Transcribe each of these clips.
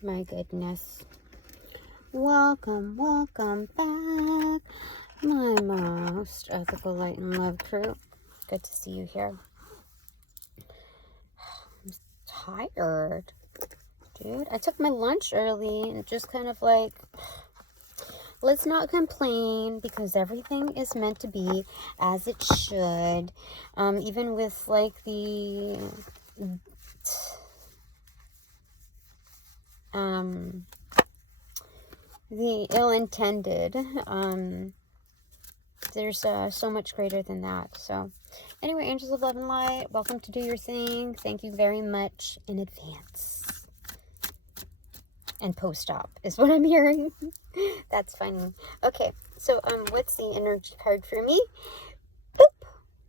My goodness. Welcome, welcome back, my most ethical light and love crew. Good to see you here. I'm tired, dude. I took my lunch early and just kind of like, let's not complain because everything is meant to be as it should. Even with like the ill-intended, there's so much greater than that. So anyway, angels of love and light, welcome to do your thing. Thank you very much in advance. And post-op is what I'm hearing. That's funny. Okay, so what's the energy card for me? Boop.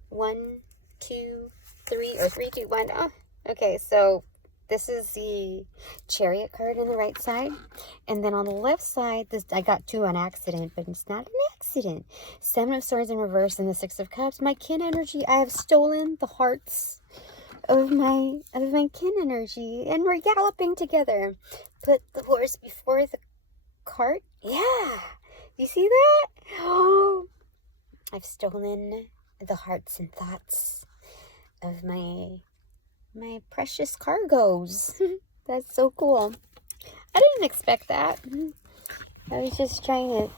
1, 2, 3, or 3, 2, 1. Oh, okay, so this is the Chariot card on the right side. And then on the left side, this I got 2 on accident, but it's not an accident. 7 of Swords in reverse and the 6 of Cups. My kin energy, I have stolen the hearts of my kin energy. And we're galloping together. Put the horse before the cart. Yeah. You see that? Oh, I've stolen the hearts and thoughts of my precious cargoes. That's so cool. I didn't expect that. I was just trying to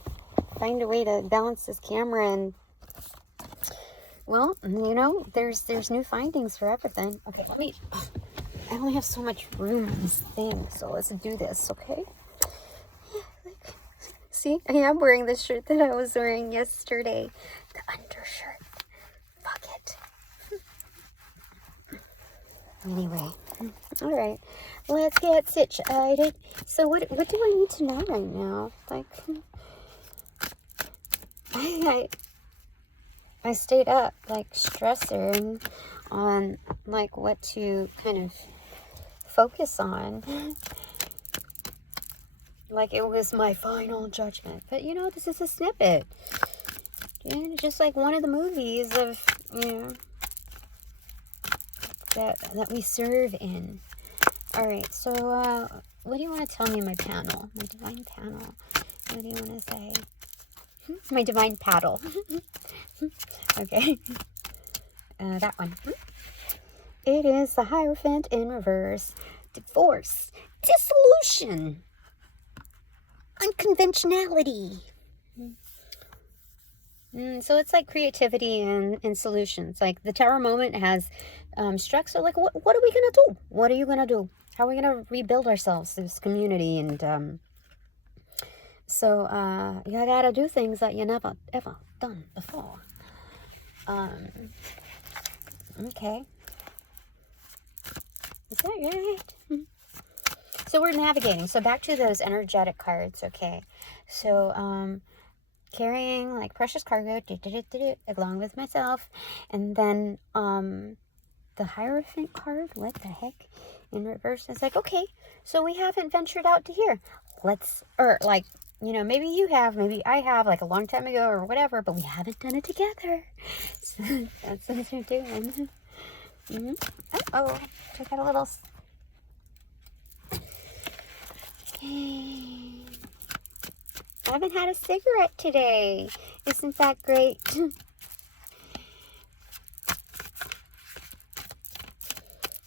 find a way to balance this camera, and well, you know, there's new findings for everything. Okay, I only have so much room in this thing, so let's do this, okay? See, I am wearing the shirt that I was wearing yesterday. The undershirt. Fuck it. Anyway, all right, let's get situated. So what do I need to know right now? Like, I stayed up like stressing on like what to kind of focus on. Like it was my final judgment, but you know, this is a snippet. Yeah, just like one of the movies of, you know, that we serve in. All right, so what do you want to tell me, my panel, my divine panel? What do you want to say? My divine paddle. Okay, that one. It is the Hierophant in reverse. Divorce, dissolution, unconventionality. So it's like creativity and solutions. Like the Tower moment has struck. So like, what are we gonna do? What are you gonna do? How are we gonna rebuild ourselves, this community? And so you gotta do things that you never ever done before. Okay. Is that right? So we're navigating. So back to those energetic cards. Okay. So carrying like precious cargo along with myself, and then the Hierophant card, what the heck, in reverse. It's like, okay, so we haven't ventured out to here, or like, you know, maybe you have, maybe I have, like a long time ago or whatever, but we haven't done it together. So that's what you're doing. Uh-oh, I got a little I haven't had a cigarette today. Isn't that great?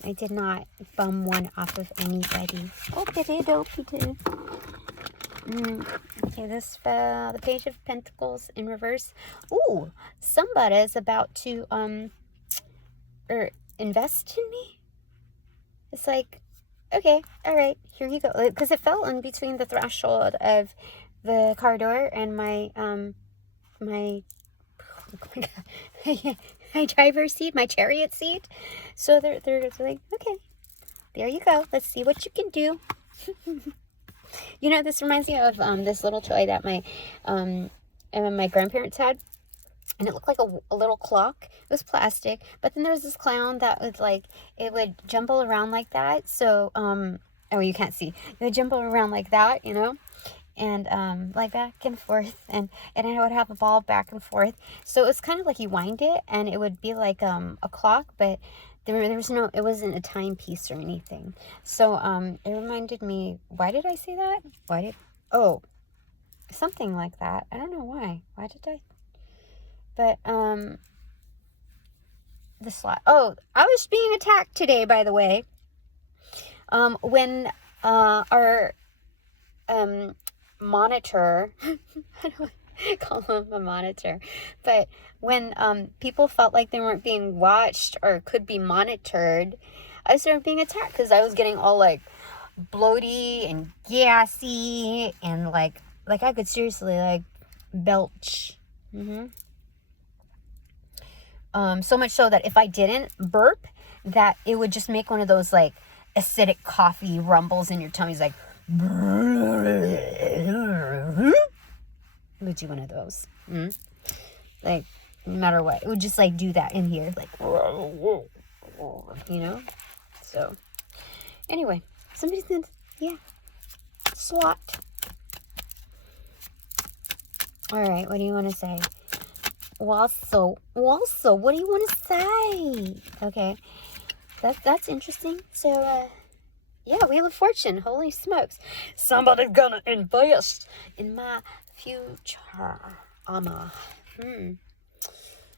I did not bum one off of anybody. Oh, did. Okay, this the Page of Pentacles in reverse. Ooh, somebody is about to invest in me. It's like, okay, all right, here you go. Because it fell in between the threshold of the car door and my my driver's seat, my chariot seat. So they're like, okay, there you go. Let's see what you can do. You know, this reminds me of this little toy that my grandparents had. And it looked like a little clock. It was plastic. But then there was this clown that would like, it would jumble around like that. So, oh, you can't see. It would jumble around like that, you know. And like back and forth. And I would have a ball back and forth. So it was kind of like you wind it. And it would be like a clock. But there was no, it wasn't a timepiece or anything. So, it reminded me, why did I say that? Oh, something like that. I don't know why. Why did I? But, the slot. Oh, I was being attacked today, by the way. When, our, monitor, I don't call him a monitor, but when people felt like they weren't being watched or could be monitored, I started being attacked because I was getting all like bloaty and gassy and like I could seriously like belch. So much so that if I didn't burp, that it would just make one of those like acidic coffee rumbles in your tummy's like would do one of those. Like, no matter what, it would just like do that in here, like, you know. So anyway, somebody said, yeah, slot. All right, what do you want to say? Also, what do you want to say? Okay, that's interesting. So yeah, Wheel of Fortune. Holy smokes, somebody's gonna invest in my future.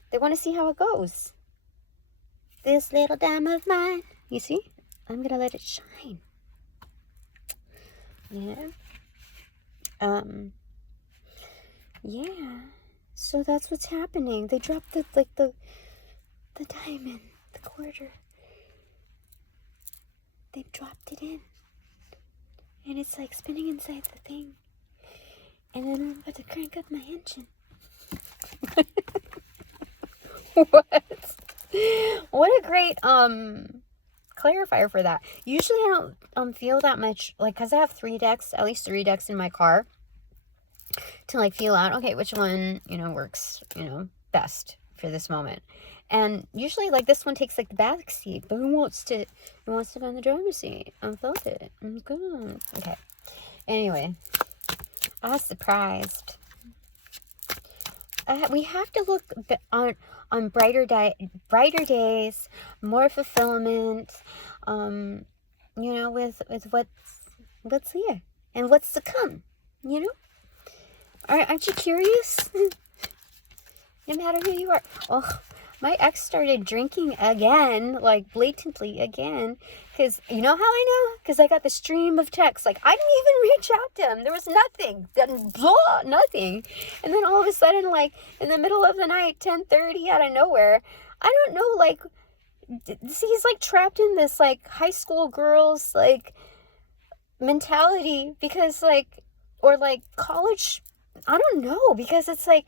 They want to see how it goes. This little dime of mine. You see? I'm gonna let it shine. Yeah. Yeah. So that's what's happening. They dropped the diamond, the quarter. They dropped it in. And it's like spinning inside the thing. And then I'm about to crank up my engine. What a great clarifier for that. Usually I don't feel that much, like, because I have at least three decks in my car to like feel out, okay, which one, works, best for this moment. And usually like this one takes like the back seat, but who wants to go in the driver's seat? I felt it. I'm good. Okay. Anyway, I was surprised. We have to look on brighter days, more fulfillment, with what's here and what's to come, Aren't you curious? No matter who you are. Oh, my ex started drinking again, like blatantly again. Because you know how I know? Because I got the stream of texts. Like, I didn't even reach out to him. There was nothing. Nothing. And then all of a sudden, like, in the middle of the night, 10:30 out of nowhere, I don't know, like, he's like trapped in this, like, high school girls, like, mentality. Because, like, or like college, I don't know. Because it's like,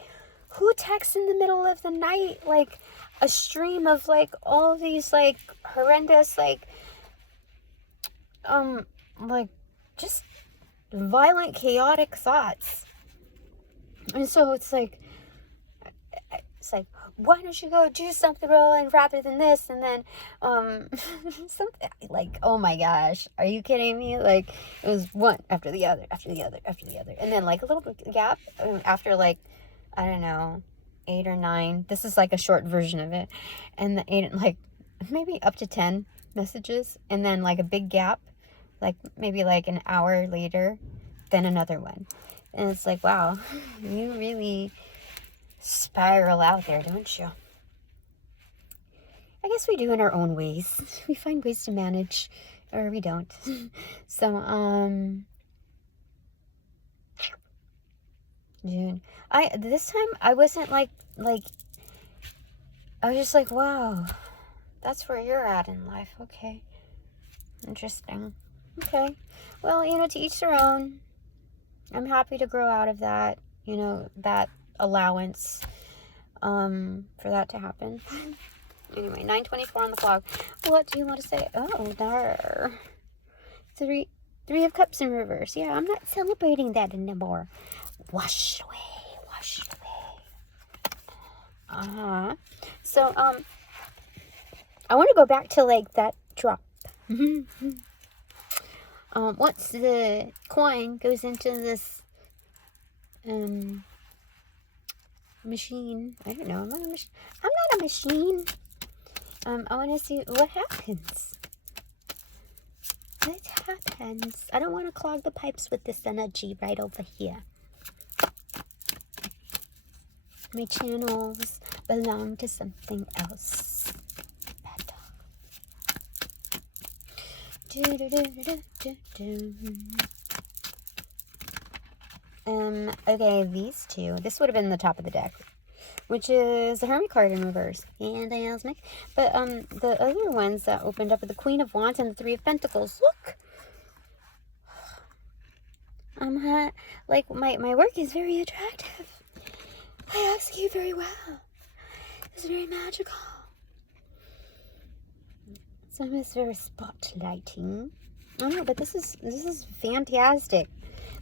who texts in the middle of the night, like, a stream of, like, all these, like, horrendous, like, just violent, chaotic thoughts. And so it's like, why don't you go do something rolling rather than this? And then, something, like, oh my gosh, are you kidding me? Like, it was one after the other, after the other, after the other. And then, like, a little bit gap after, like, I don't know, 8 or 9. This is like a short version of it. And the 8, like, maybe up to 10 messages. And then, like, a big gap, like, maybe like an hour later, then another one. And it's like, wow, you really spiral out there, don't you? I guess we do in our own ways. We find ways to manage, or we don't. So, June. This time I wasn't like I was just like, wow, that's where you're at in life. Okay. Interesting. Okay. Well, to each their own. I'm happy to grow out of that, that allowance, for that to happen. Anyway, 9:24 on the clock. What do you want to say? Oh, there. Three of Cups in reverse. Yeah, I'm not celebrating that anymore. Wash away. So, I want to go back to, like, that drop. Once the coin goes into this, machine. I don't know. I'm not a machine. I want to see what happens. What happens? I don't want to clog the pipes with this energy right over here. My channels belong to something else better. Okay, these two. This would have been the top of the deck, which is the Hermit card in reverse. And Dialsmic. But the other ones that opened up are the Queen of Wands and the Three of Pentacles. Look! Like, my work is very attractive. I execute very well. It's very magical. Some is very spotlighting. I don't know, but this is fantastic.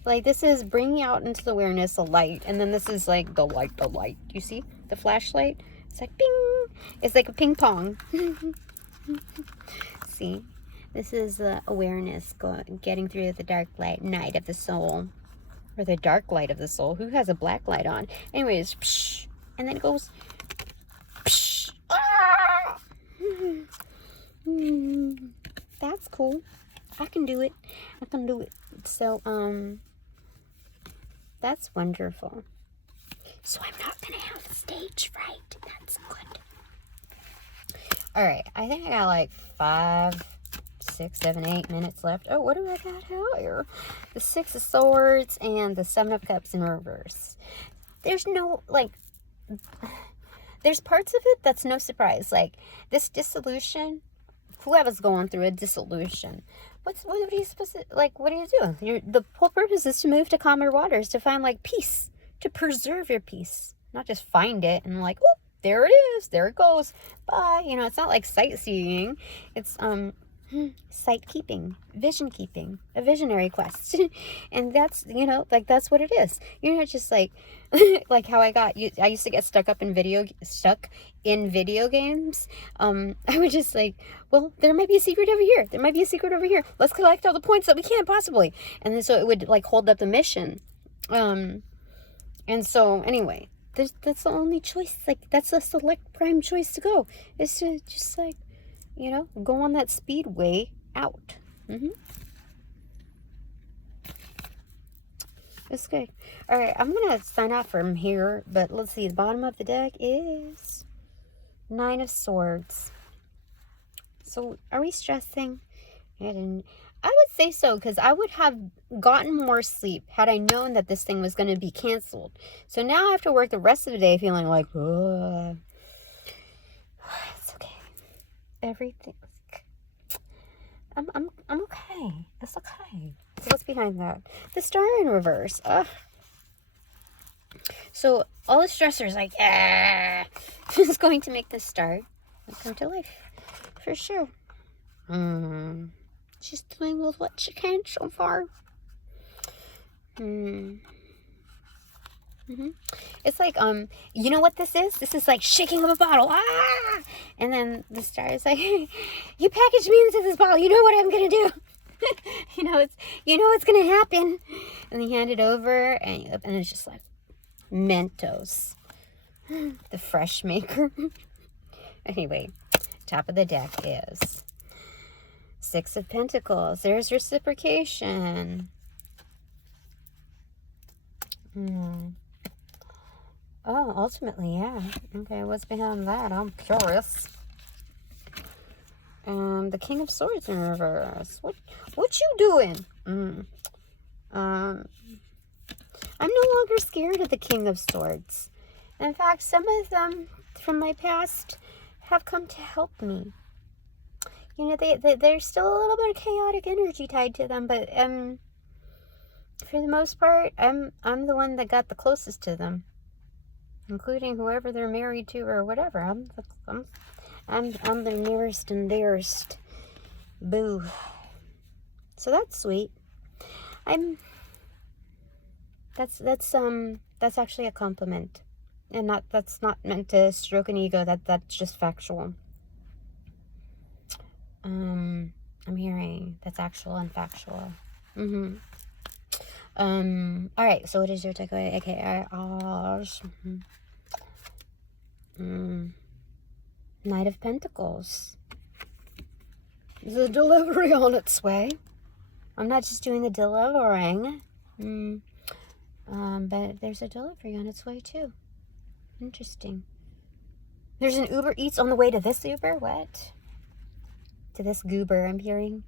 Like, this is bringing out into the awareness a light, and then this is like the light. You see the flashlight? It's like bing. It's like a ping pong. See, this is the awareness getting through the dark night of the soul, or the dark light of the soul. Who has a black light on? Anyways, psh, and then it goes. Psh, ah! That's cool. I can do it. I can do it. So, that's wonderful. So I'm not gonna have stage fright. That's good. Alright, I think I got like 5, 6, 7, 8 minutes left. Oh, what do I got here? The 6 of Swords and the 7 of Cups in reverse. There's no, like, there's parts of it that's no surprise. Like, this dissolution, whoever's going through a dissolution, what are you supposed to, like, what do you do? The whole purpose is to move to calmer waters, to find, like, peace, to preserve your peace, not just find it and, like, oh, there it is, there it goes, bye. You know, it's not like sightseeing. It's sight keeping, vision keeping, a visionary quest. And that's, you know, like, that's what it is. You're not just like like how I used to get stuck in video games. I would just like, well, there might be a secret over here, there might be a secret over here, let's collect all the points that we can possibly, and then so it would like hold up the mission. And so anyway, that's the only choice. Like, that's a select prime choice to go, is to just, like, you know, go on that speedway out. It's good. All right, I'm gonna sign off from here, but let's see. The bottom of the deck is 9 of Swords. So are we stressing? I would say so, because I would have gotten more sleep had I known that this thing was going to be canceled. So now I have to work the rest of the day feeling like, oh, it's okay. Everything. I'm okay. It's okay. So what's behind that? The Star in reverse. So all the stressors, like, is going to make the Star come to life for sure. She's doing with what she can so far. It's like, you know what this is? This is like shaking of a bottle. Ah! And then the Star is like, you packaged me into this bottle. You know what I'm gonna do. you know what's gonna happen. And you hand it over, and it's just like Mentos, the fresh maker. Anyway, top of the deck is 6 of Pentacles. There's reciprocation. Oh, ultimately, yeah. Okay, what's behind that? I'm curious. The King of Swords in reverse. What you doing? I'm no longer scared of the King of Swords. In fact, some of them from my past have come to help me. You know, there's still a little bit of chaotic energy tied to them, but for the most part, I'm the one that got the closest to them, including whoever they're married to or whatever. I'm the nearest and dearest. Boo. So that's sweet. That's actually a compliment, and that's not meant to stroke an ego. That's just factual. I'm hearing that's actual and factual. All right. So what is your takeaway? Okay. Knight of Pentacles. There's a delivery on its way. I'm not just doing the delivering. But there's a delivery on its way too. Interesting. There's an Uber Eats on the way to this Uber? What? To this Goober, I'm hearing.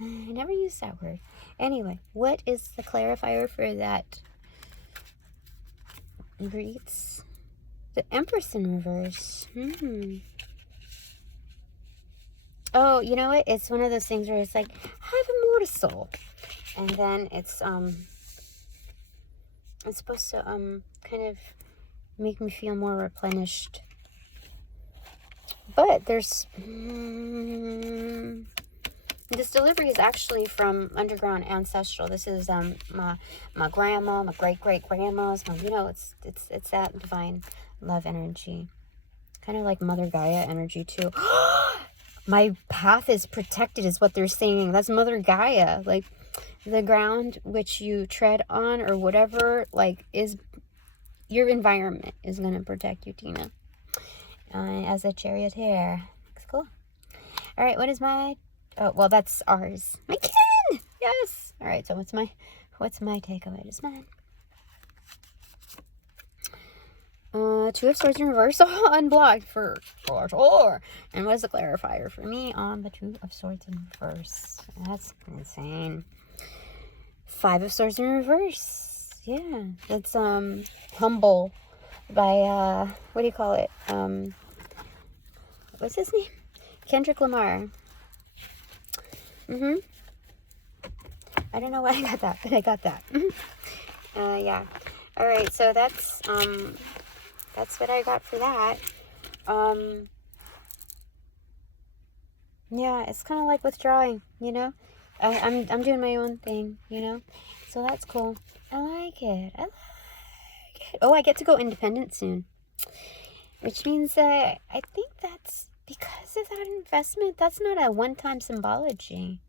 I never used that word. Anyway, what is the clarifier for that Uber Eats? The Empress in reverse. Oh, you know what? It's one of those things where it's like, have a morsel. And then it's supposed to kind of make me feel more replenished. But there's this delivery is actually from underground ancestral. This is my grandma, my great-great-grandma's, you know, it's that divine love energy. Kind of like Mother Gaia energy too. My path is protected is what they're saying. That's Mother Gaia. Like the ground which you tread on or whatever, like, is your environment is going to protect you, Tina. As a charioteer. Looks cool. All right, what is my... Oh, well, that's ours. My kin! Yes! All right, so what's my takeaway? Just mine. Two of Swords in reverse, unblocked for sure. And what's the clarifier for me on the Two of Swords in reverse? That's insane. Five of Swords in reverse. Yeah, that's Humble by what do you call it? What's his name? Kendrick Lamar. I don't know why I got that, but I got that. Yeah. All right, so that's what I got for that. Yeah, it's kind of like withdrawing, you know. I'm doing my own thing, you know. So that's cool. I like it. I like it. Oh, I get to go independent soon, which means that I think that's because of that investment. That's not a one-time symbology.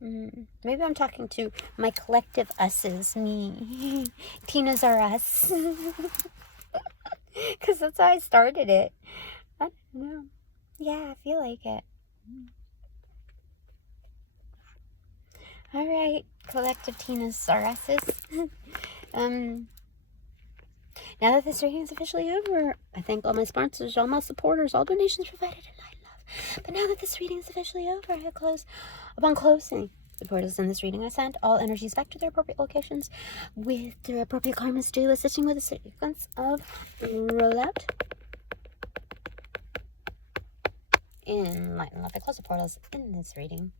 Maybe I'm talking to my collective us's, me. Tina's are us. Because that's how I started it. I don't know. Yeah, I feel like it. Alright, collective Tina's are us's. Now that this reading is officially over, I thank all my sponsors, all my supporters, all donations provided in light love. But now that this reading is officially over, I close. Upon closing the portals in this reading, I send all energies back to their appropriate locations with their appropriate karmas due, assisting with a sequence of rollout. In light and love, I close the portals in this reading.